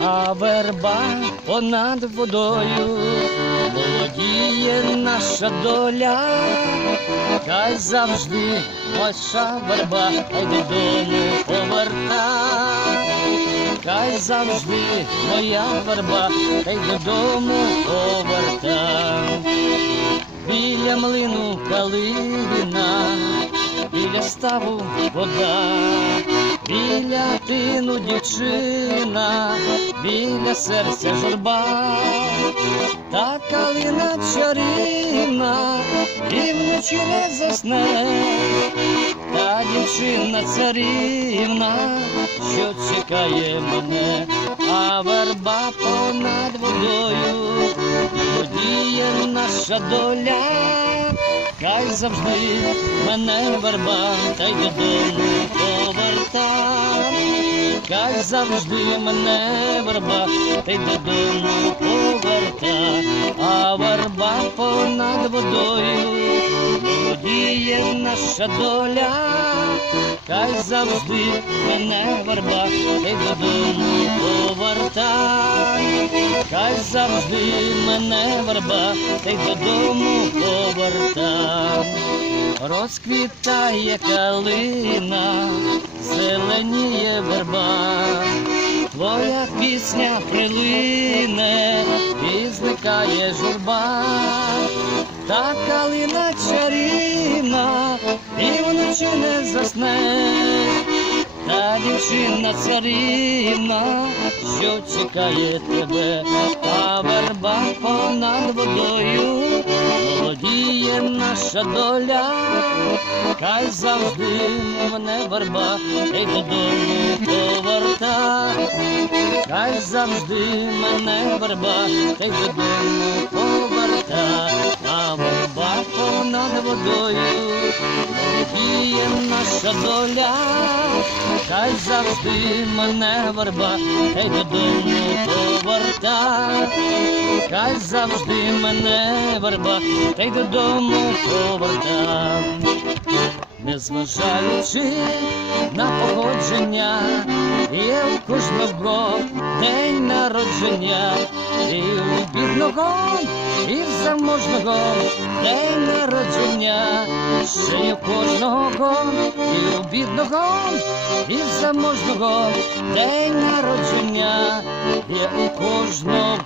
а верба понад водою, молодіє наша доля, хай завжди ваша верба, хай додому поверта, хай завжди моя верба, хай додому поверта. Біля млину калина, біля ставу вода, біля тину дівчина, біля серця журба, та калина чарівна, і вночі не засне, та дівчина царівна, що чекає мене, а верба понад водою, водіє наша доля. Хай завжди мене верба, та й додому поверта. Хай завжди мене верба, та й додому поверта, а верба понад водою, водіє наша доля, хай завжди мене верба, та й додому поверта. Хай завжди мене верба, й додому поверта. Розквітає калина, зеленіє верба, твоя пісня прилине і зникає журба, та калина чарівна, і вночі не засне. Та дівчина царівна, що чекає тебе, а верба понад водою, наша доля, хай завжди мене верба, й додому поверта, хай завжди мене верба, й додому поверта, а верба понад водою, молодіє наша доля. Хай завжди мене верба, хай додому поверта, хай завжди мене верба, хай додому поверта, незважаючи на погодження, є у кожного день народження, і у бідного, і в заможного день народження, ще у кожного, і у бідного, і в заможного день народження, є у кожного